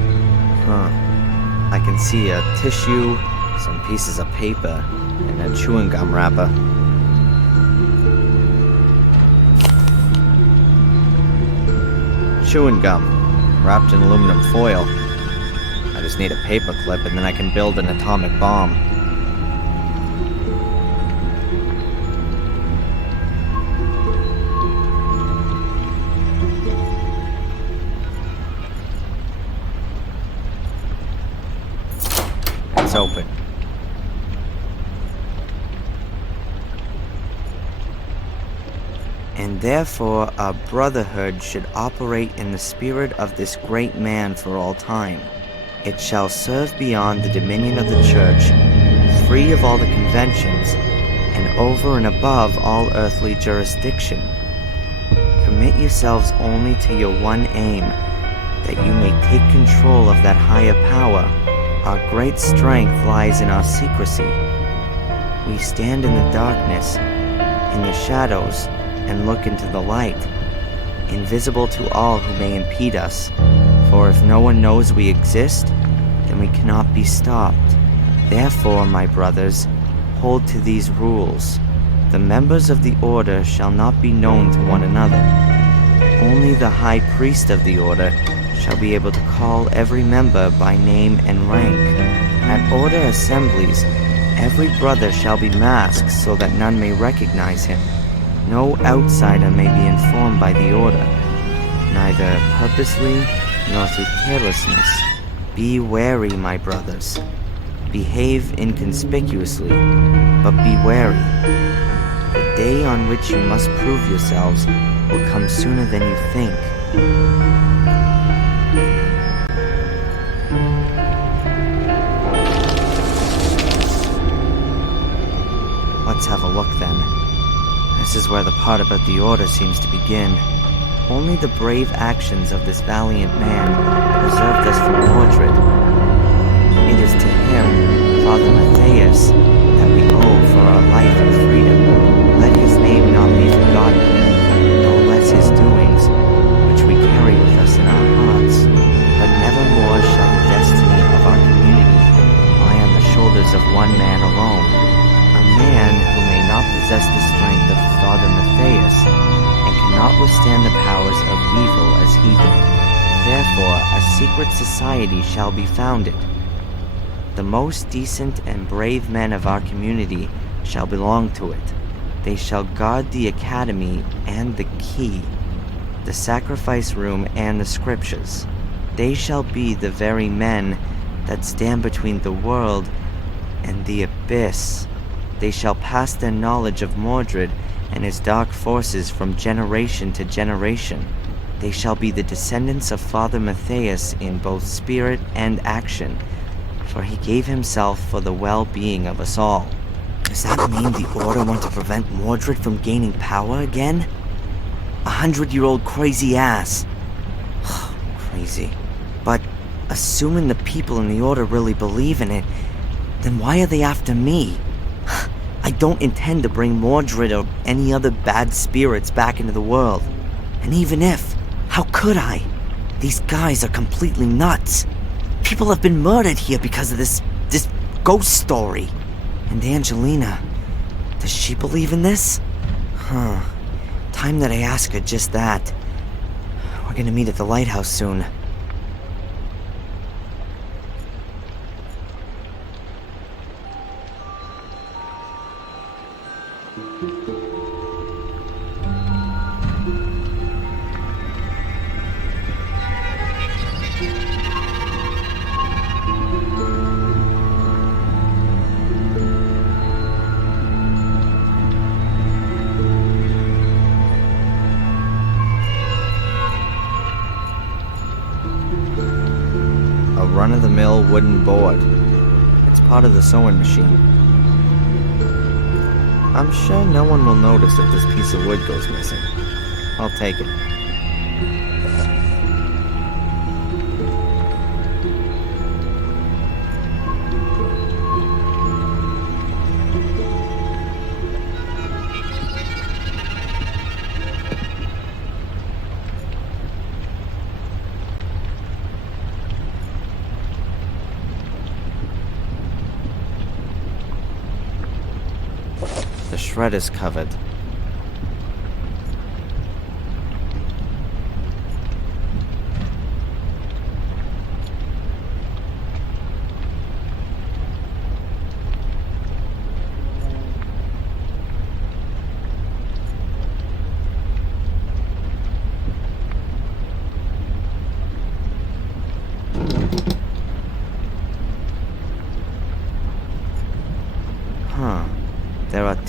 I can see a tissue, some pieces of paper, and a chewing gum wrapper. Chewing gum, wrapped in aluminum foil. I just need a paper clip and then I can build an atomic bomb. open. And therefore our brotherhood should operate in the spirit of this great man for all time. It shall serve beyond the dominion of the church, free of all the conventions, and over and above all earthly jurisdiction. Commit yourselves only to your one aim, that you may take control of that higher power. Our great strength lies in our secrecy. We stand in the darkness, in the shadows, and look into the light, invisible to all who may impede us. For if no one knows we exist, then we cannot be stopped. Therefore, my brothers, hold to these rules. The members of the order shall not be known to one another. Only the high priest of the order shall be able to call every member by name and rank. At order assemblies, every brother shall be masked so that none may recognize him. No outsider may be informed by the order, neither purposely nor through carelessness. Be wary, my brothers. Behave inconspicuously, but be wary. The day on which you must prove yourselves will come sooner than you think. Let's have a look then. This is where the part about the order seems to begin. Only the brave actions of this valiant man preserved us from Mordred. It is to him, Father Matthias, that we owe for our life and freedom. Let his name not be forgotten, no less his doings, which we carry with us in our hearts. But nevermore shall the destiny of our community lie on the shoulders of one man alone. A man who may not possess the strength of Father Matthias, and cannot withstand the powers of evil as he did. Therefore, a secret society shall be founded. The most decent and brave men of our community shall belong to it. They shall guard the academy and the key, the sacrifice room and the scriptures. They shall be the very men that stand between the world and the abyss. They shall pass their knowledge of Mordred and his dark forces from generation to generation. They shall be the descendants of Father Matthias in both spirit and action, for he gave himself for the well-being of us all. Does that mean the Order want to prevent Mordred from gaining power again? 100-year-old crazy ass. Crazy. But assuming the people in the Order really believe in it, then why are they after me? I don't intend to bring Mordred or any other bad spirits back into the world. And even if, how could I? These guys are completely nuts. People have been murdered here because of this ghost story. And Angelina, does she believe in this? Time that I ask her just that. We're gonna meet at the lighthouse soon. Run-of-the-mill wooden board. It's part of the sewing machine. I'm sure no one will notice if this piece of wood goes missing. I'll take it. The shred is covered.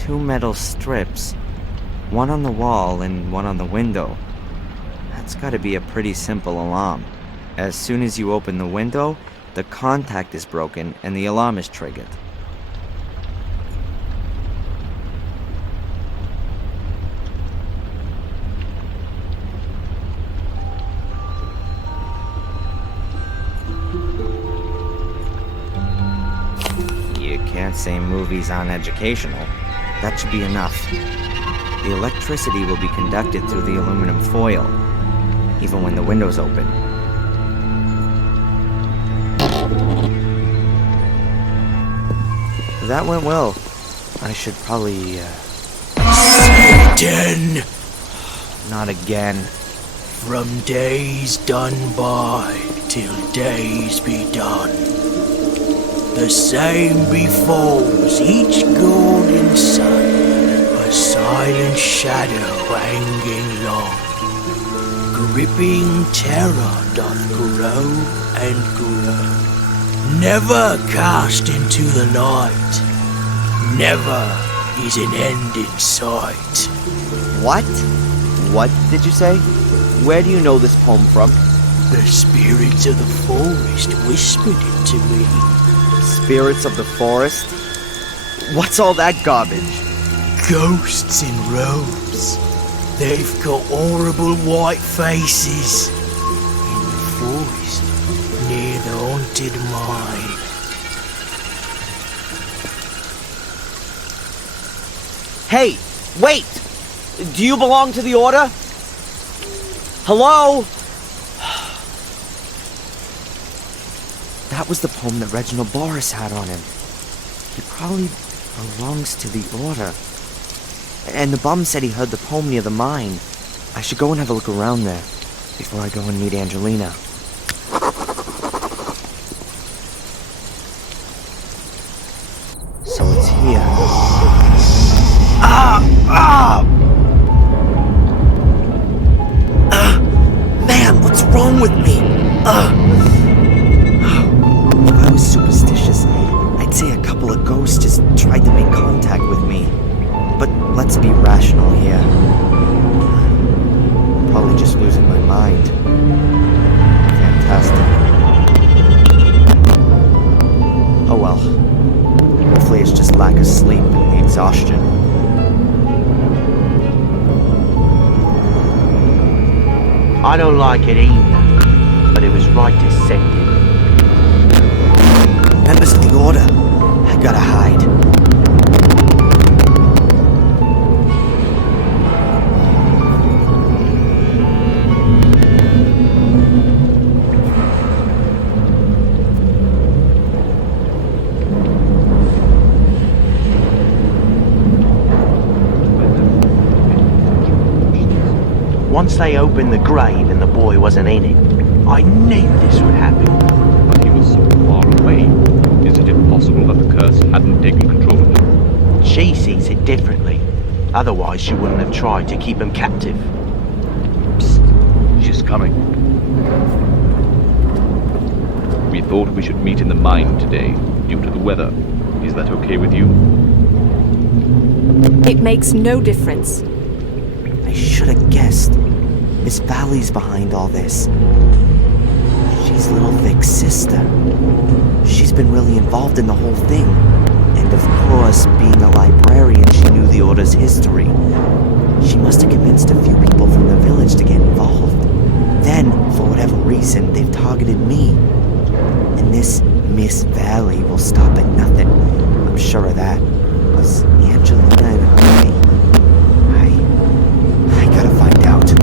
2 metal strips. One on the wall and one on the window. That's gotta be a pretty simple alarm. As soon as you open the window, the contact is broken and the alarm is triggered. You can't say movies aren't educational. That should be enough. The electricity will be conducted through the aluminum foil, even when the window's open. That went well. I should probably, Satan! Not again. From days done by till days be done. The same befalls each golden sun, a silent shadow hanging long. Gripping terror doth grow and grow. Never cast into the light. Never is an end in sight. What? What did you say? Where do you know this poem from? The spirits of the forest whispered it to me. Spirits of the forest? What's all that garbage? Ghosts in robes. They've got horrible white faces. In the forest, near the haunted mine. Hey, wait! Do you belong to the Order? Hello? That was the poem that Reginald Boris had on him. He probably belongs to the Order. And the bum said he heard the poem near the mine. I should go and have a look around there before I go and meet Angelina. So it's here. Man, what's wrong with me? If I was superstitious, I'd say a couple of ghosts just tried to make contact with me. But let's be rational here. Probably just losing my mind. Fantastic. Oh well. Hopefully it's just lack of sleep and the exhaustion. I don't like it either, but it was right to send it. Members of the Order, I gotta hide. Once they opened the grave and the boy wasn't in it, I knew this would happen. But he was so far away. Isn't it possible that the curse hadn't taken control of him? She sees it differently. Otherwise, she wouldn't have tried to keep him captive. Psst. She's coming. We thought we should meet in the mine today, due to the weather. Is that okay with you? It makes no difference. I should have guessed. Miss Valley's behind all this. She's Little Vic's sister. She's been really involved in the whole thing. And of course, being a librarian, she knew the Order's history. She must have convinced a few people from the village to get involved. Then, for whatever reason, they've targeted me. And this Miss Valley will stop at nothing. I'm sure of that. Was Angelina in her way? I gotta find out.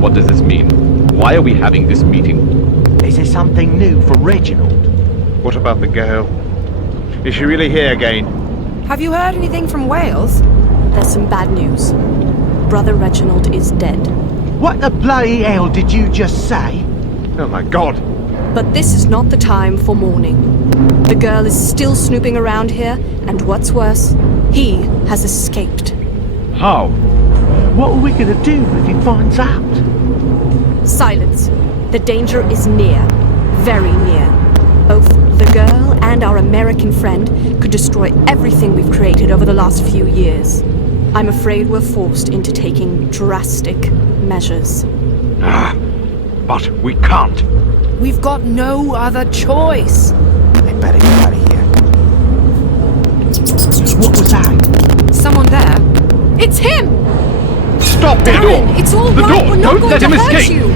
What does this mean? Why are we having this meeting? Is there something new for Reginald? What about the girl? Is she really here again? Have you heard anything from Wales? There's some bad news. Brother Reginald is dead. What the bloody hell did you just say? Oh my god. But this is not the time for mourning. The girl is still snooping around here, and what's worse, he has escaped. How? What are we gonna do if he finds out? Silence. The danger is near. Very near. Both the girl and our American friend could destroy everything we've created over the last few years. I'm afraid we're forced into taking drastic measures. But we can't. We've got no other choice. I better get out of here. What was that? Someone there? It's him! Stop the Darren, door! it's all The right. door! We're not Don't going let to him hurt escape! you.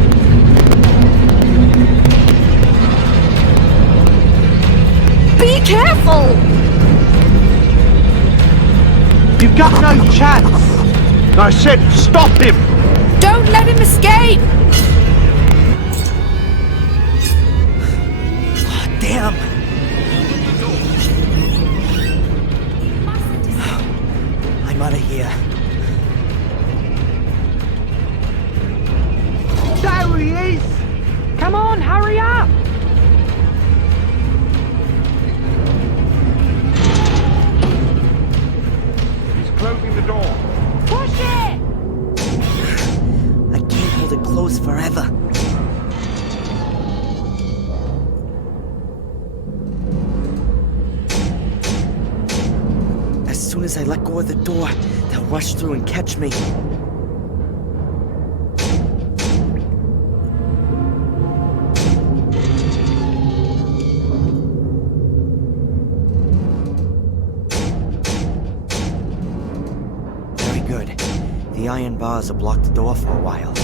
Be careful! You've got no chance. I said stop him! Don't let him escape! Damn! I'm out of here. There he is! Come on, hurry up! He's closing the door. Push it! I can't hold it closed forever. As soon as I let go of the door, they'll rush through and catch me. Very good. The iron bars will block the door for a while.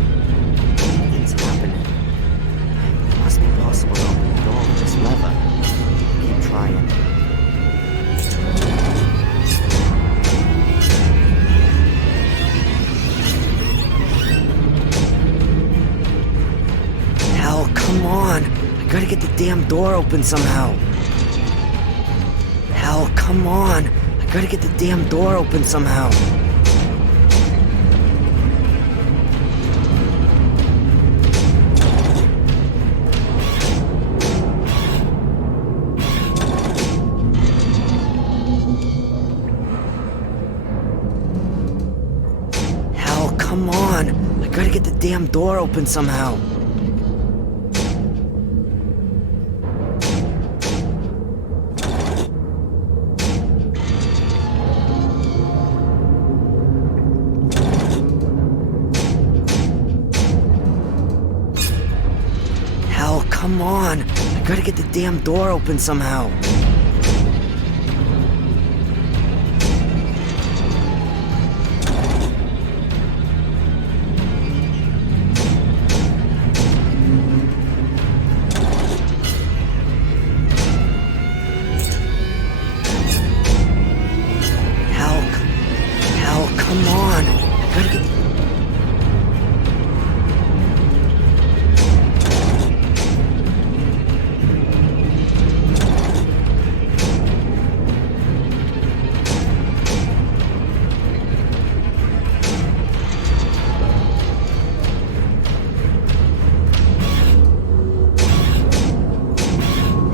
Nothing's happening. It must be possible to open the door with this lever. Keep trying. Hell, come on! I gotta get the damn door open somehow. Hell, come on! I gotta get the damn door open somehow. Hell, come on! I gotta get the damn door open somehow. Hell, come on! I gotta get the damn door open somehow. Hell, come on! I gotta get.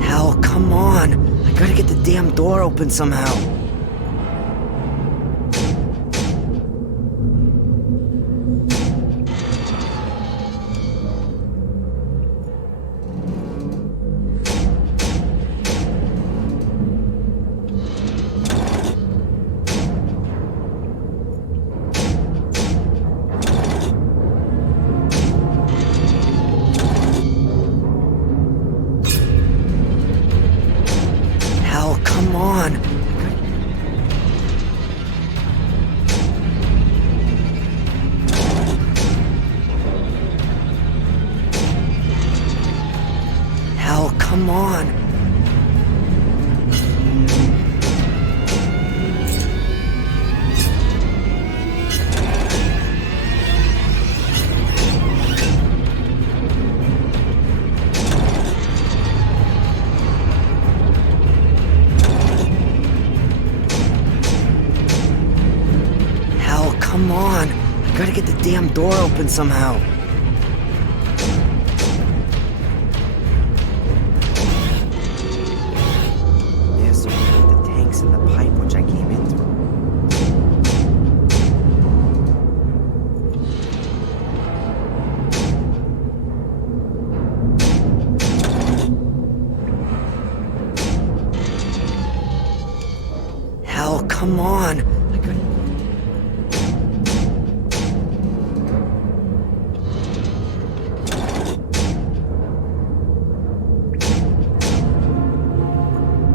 Hell, come on! I gotta get the damn door open somehow. Hell, come on! come on. I gotta get the damn door open somehow. There's the room with the tanks and the pipe which I came in through. Hell, come on.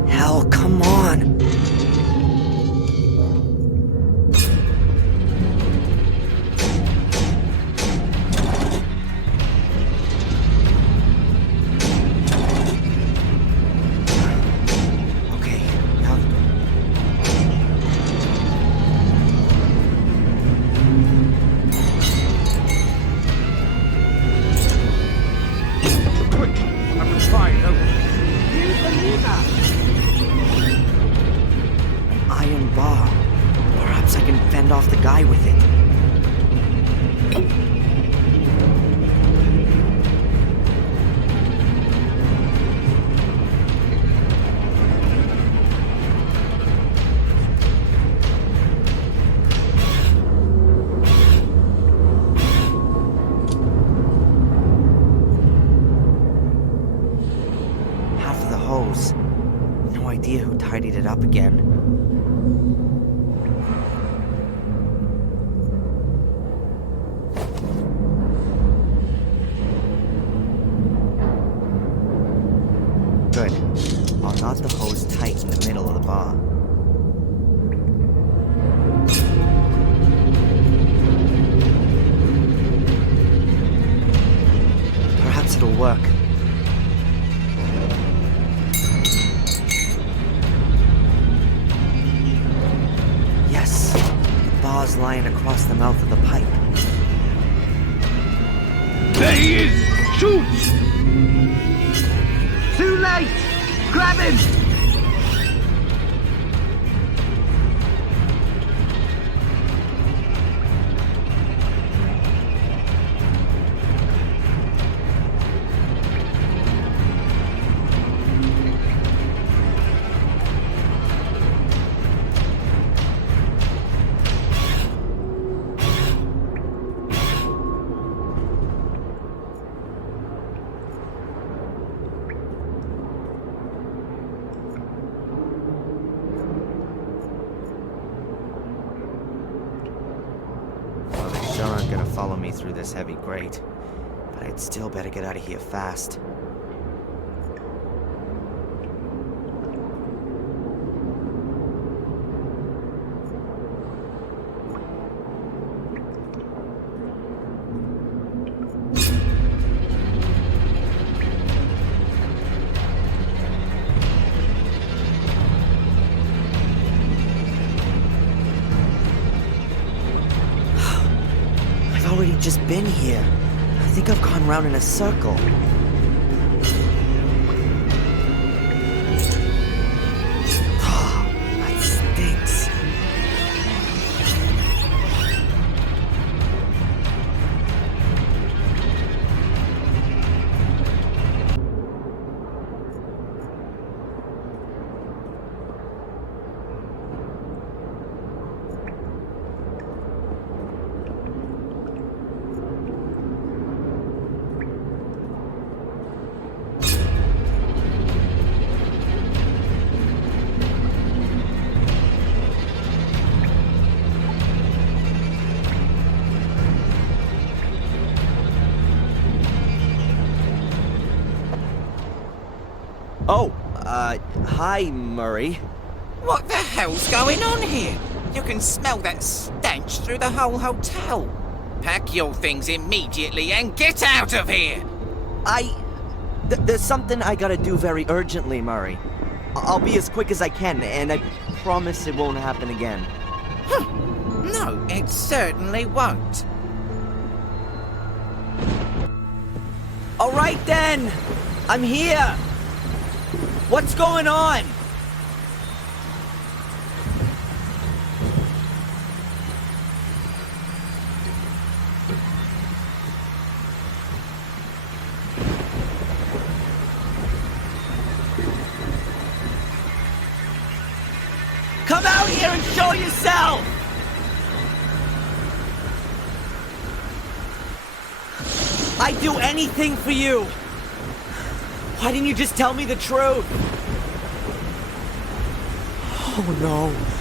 Hell, come on. Okay, now Quick, I've been trying, no. iron bar. Perhaps I can fend off the guy with it. Half of the hose. No idea who tidied it up again. Good. I'll knot the hose tight in the middle of the bar. Perhaps it'll work. Yes, the bar's lying across the mouth of the pipe. There he is! Shoot! Too late! Grab him! Sure aren't gonna follow me through this heavy grate, but I'd still better get out of here fast. I've already just been here. I think I've gone round in a circle. That stinks. Oh, hi, Murray. What the hell's going on here? You can smell that stench through the whole hotel. Pack your things immediately and get out of here! There's something I gotta do very urgently, Murray. I'll be as quick as I can, and I promise it won't happen again. No, it certainly won't. All right then! I'm here! What's going on? Control yourself! I'd do anything for you! Why didn't you just tell me the truth? Oh no.